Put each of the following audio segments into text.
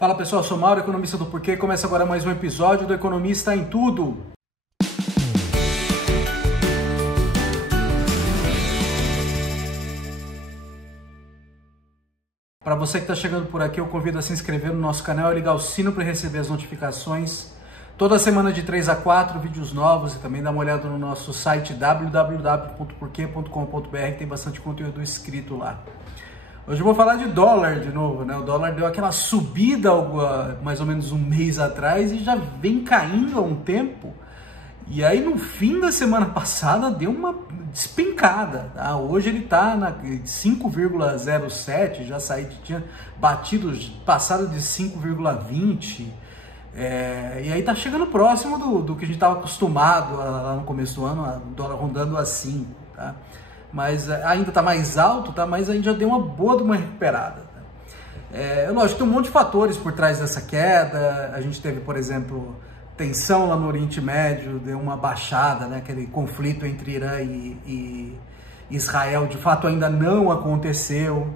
Fala pessoal, sou Mauro, economista do Porquê. Começa agora mais um episódio do Economista em Tudo. Para você que está chegando por aqui, eu convido a se inscrever no nosso canal e ligar o sino para receber as notificações. Toda semana de 3 a 4, vídeos novos, e também dá uma olhada no nosso site www.porque.com.br, que tem bastante conteúdo escrito lá. Hoje eu vou falar de dólar de novo, né? O dólar deu aquela subida mais ou menos um mês atrás e já vem caindo há um tempo. E aí no fim da semana passada deu uma despencada, tá? Hoje ele está na 5,07, já tinha batido, passado de 5,20. E aí tá chegando próximo do que a gente estava acostumado lá no começo do ano, o dólar rondando a 5, tá? Mas ainda está mais alto, tá? Mas a gente já deu uma boa de uma recuperada. Lógico, tem um monte de fatores por trás dessa queda. A gente teve, por exemplo, tensão lá no Oriente Médio, deu uma baixada, né? Aquele conflito entre Irã e Israel, de fato, ainda não aconteceu.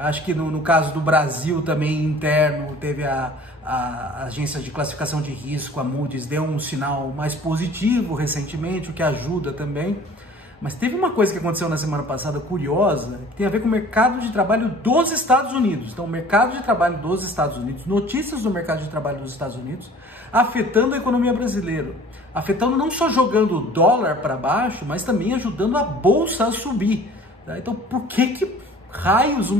Acho que no caso do Brasil também interno, teve a agência de classificação de risco, a Moody's, deu um sinal mais positivo recentemente, o que ajuda também. Mas teve uma coisa que aconteceu na semana passada curiosa, que tem a ver com o mercado de trabalho dos Estados Unidos. Então, o mercado de trabalho dos Estados Unidos, notícias do mercado de trabalho dos Estados Unidos, afetando a economia brasileira. Afetando não só jogando o dólar para baixo, mas também ajudando a bolsa a subir. Tá? Então, por que raios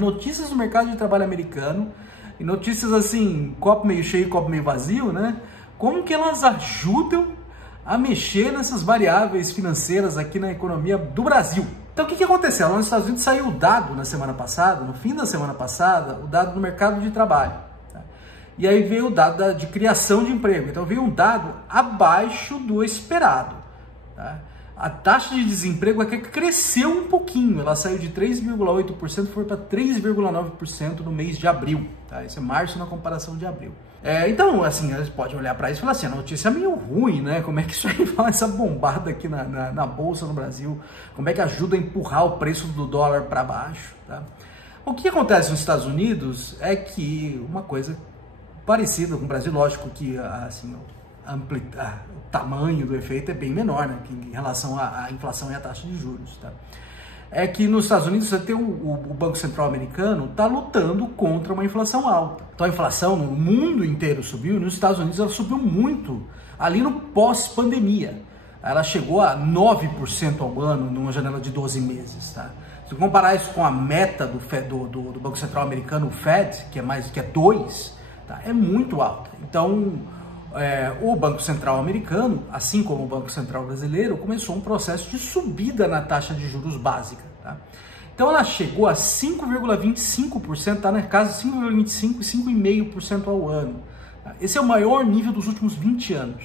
notícias do mercado de trabalho americano, e notícias assim, copo meio cheio, copo meio vazio, né? Como que elas ajudam a mexer nessas variáveis financeiras aqui na economia do Brasil? Então, o que aconteceu? Lá nos Estados Unidos saiu o dado na semana passada, no fim da semana passada, o dado do mercado de trabalho. Tá? E aí veio o dado de criação de emprego. Então, veio um dado abaixo do esperado. Tá? A taxa de desemprego aqui cresceu um pouquinho. Ela saiu de 3,8% e foi para 3,9% no mês de abril. Tá? Esse é março na comparação de abril. Então, assim, a gente pode olhar para isso e falar assim, a notícia é meio ruim, né? Como é que isso aí faz essa bombada aqui na Bolsa no Brasil? Como é que ajuda a empurrar o preço do dólar para baixo? Tá? O que acontece nos Estados Unidos é que uma coisa parecida com o Brasil, lógico que assim, o tamanho do efeito é bem menor, né? Em relação à inflação e à taxa de juros. Tá? É que nos Estados Unidos você tem o Banco Central americano está lutando contra uma inflação alta. Então a inflação no mundo inteiro subiu, e nos Estados Unidos ela subiu muito, ali no pós-pandemia. Ela chegou a 9% ao ano, numa janela de 12 meses. Tá? Se comparar isso com a meta do Banco Central americano, o Fed, que é 2%, tá? É muito alta. Então, o Banco Central americano, assim como o Banco Central brasileiro, começou um processo de subida na taxa de juros básica. Tá? Então ela chegou a 5,25%, está na casa de 5,25% e 5,5% ao ano. Tá? Esse é o maior nível dos últimos 20 anos.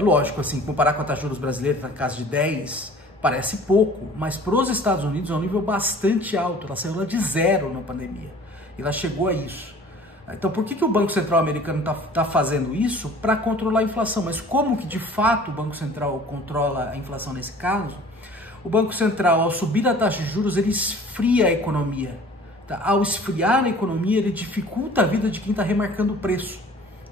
Lógico, assim, comparar com a taxa de juros brasileira, na casa de 10%, parece pouco, mas para os Estados Unidos é um nível bastante alto. Ela saiu lá de 0 na pandemia e ela chegou a isso. Então, por que o Banco Central americano está fazendo isso? Para controlar a inflação. Mas como que, de fato, o Banco Central controla a inflação nesse caso? O Banco Central, ao subir a taxa de juros, ele esfria a economia. Tá? Ao esfriar a economia, ele dificulta a vida de quem está remarcando o preço.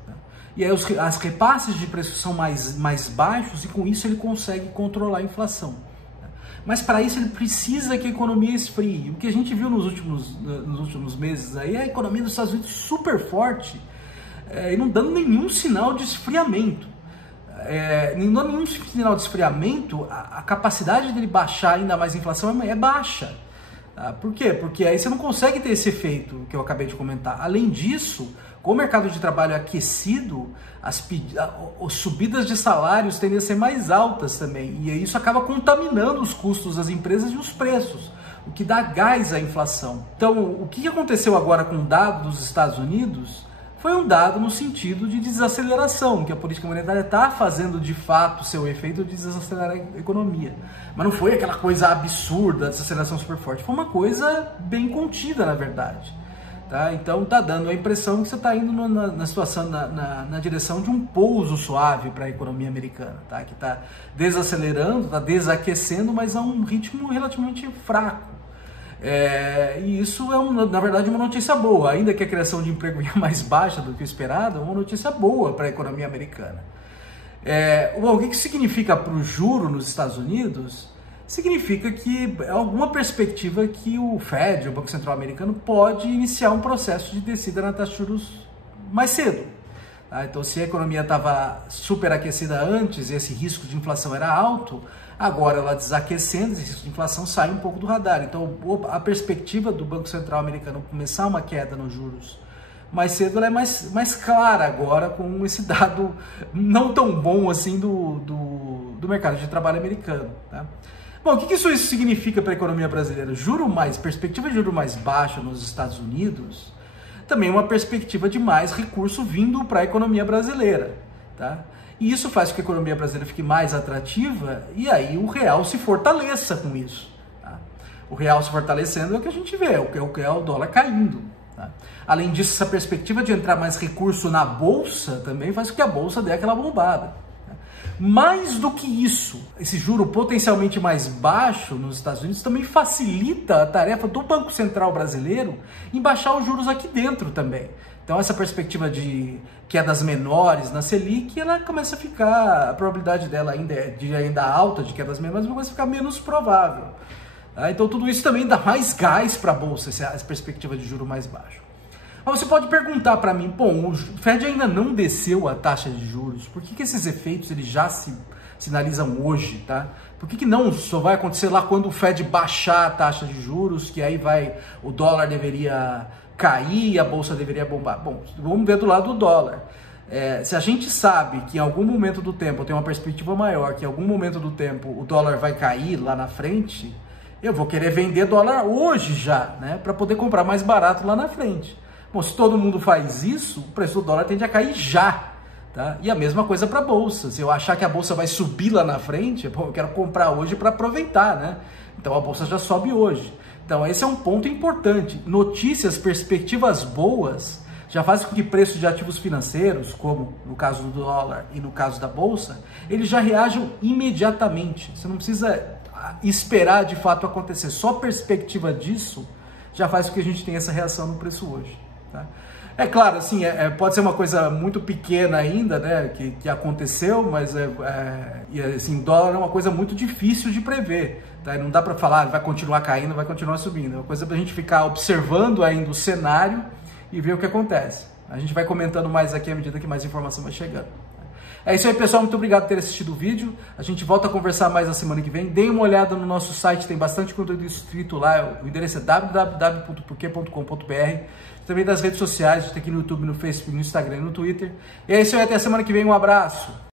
Tá? E aí as repasses de preços são mais baixos e, com isso, ele consegue controlar a inflação. Mas para isso ele precisa que a economia esfrie. O que a gente viu nos últimos meses aí é a economia dos Estados Unidos super forte e não dando nenhum sinal de esfriamento. Não dando nenhum sinal de esfriamento, a capacidade dele baixar ainda mais a inflação é baixa. Por quê? Porque aí você não consegue ter esse efeito que eu acabei de comentar. Além disso, com o mercado de trabalho aquecido, as subidas de salários tendem a ser mais altas também. E isso acaba contaminando os custos das empresas e os preços, o que dá gás à inflação. Então, o que aconteceu agora com o dado dos Estados Unidos foi um dado no sentido de desaceleração, que a política monetária está fazendo de fato seu efeito de desacelerar a economia. Mas não foi aquela coisa absurda, desaceleração super forte, foi uma coisa bem contida, na verdade. Tá? Então está dando a impressão que você está indo na situação, na direção de um pouso suave para a economia americana, tá? Que está desacelerando, está desaquecendo, mas a um ritmo relativamente fraco. E isso é, na verdade, uma notícia boa. Ainda que a criação de emprego ia mais baixa do que o esperado, é uma notícia boa para a economia americana. O que significa para o juro nos Estados Unidos? Significa que é alguma perspectiva que o Fed, o Banco Central Americano, pode iniciar um processo de descida na taxa de juros mais cedo. Tá? Então, se a economia estava superaquecida antes e esse risco de inflação era alto, agora ela desaquecendo, esse risco de inflação sai um pouco do radar. Então, a perspectiva do Banco Central Americano começar uma queda nos juros mais cedo, ela é mais clara agora, com esse dado não tão bom assim do mercado de trabalho americano. Tá? Bom, o que isso significa para a economia brasileira? Perspectiva de juro mais baixa nos Estados Unidos, também uma perspectiva de mais recurso vindo para a economia brasileira. Tá? E isso faz com que a economia brasileira fique mais atrativa e aí o real se fortaleça com isso. Tá? O real se fortalecendo é o que a gente vê, é o dólar caindo. Tá? Além disso, essa perspectiva de entrar mais recurso na Bolsa também faz com que a Bolsa dê aquela bombada. Mais do que isso, esse juro potencialmente mais baixo nos Estados Unidos também facilita a tarefa do Banco Central brasileiro em baixar os juros aqui dentro também. Então essa perspectiva de quedas menores na Selic, ela começa a ficar, a probabilidade dela ainda alta de quedas menores, começa a ficar menos provável. Então tudo isso também dá mais gás para a Bolsa, essa perspectiva de juro mais baixo. Mas você pode perguntar para mim, bom, o Fed ainda não desceu a taxa de juros, por que esses efeitos eles já se sinalizam hoje, tá? Por que não só vai acontecer lá quando o Fed baixar a taxa de juros, que aí o dólar deveria cair e a Bolsa deveria bombar? Bom, vamos ver do lado do dólar. Se a gente sabe que em algum momento do tempo, tem uma perspectiva maior, que em algum momento do tempo o dólar vai cair lá na frente, eu vou querer vender dólar hoje já, né? Para poder comprar mais barato lá na frente. Bom, se todo mundo faz isso, o preço do dólar tende a cair já, tá? E a mesma coisa para a Bolsa. Se eu achar que a Bolsa vai subir lá na frente, eu quero comprar hoje para aproveitar, né? Então a Bolsa já sobe hoje. Então esse é um ponto importante. Notícias, perspectivas boas, já fazem com que preços de ativos financeiros, como no caso do dólar e no caso da Bolsa, eles já reajam imediatamente. Você não precisa esperar de fato acontecer. Só a perspectiva disso já faz com que a gente tenha essa reação no preço hoje. Tá? É claro, assim, pode ser uma coisa muito pequena ainda, né, que aconteceu, mas assim, dólar é uma coisa muito difícil de prever. Tá? Não dá para falar, vai continuar caindo, vai continuar subindo. É uma coisa para a gente ficar observando ainda o cenário e ver o que acontece. A gente vai comentando mais aqui à medida que mais informação vai chegando. É isso aí, pessoal. Muito obrigado por ter assistido o vídeo. A gente volta a conversar mais na semana que vem. Deem uma olhada no nosso site, tem bastante conteúdo escrito lá. O endereço é www.porquê.com.br. Também das redes sociais, a gente tem aqui no YouTube, no Facebook, no Instagram e no Twitter. E é isso aí, até a semana que vem. Um abraço.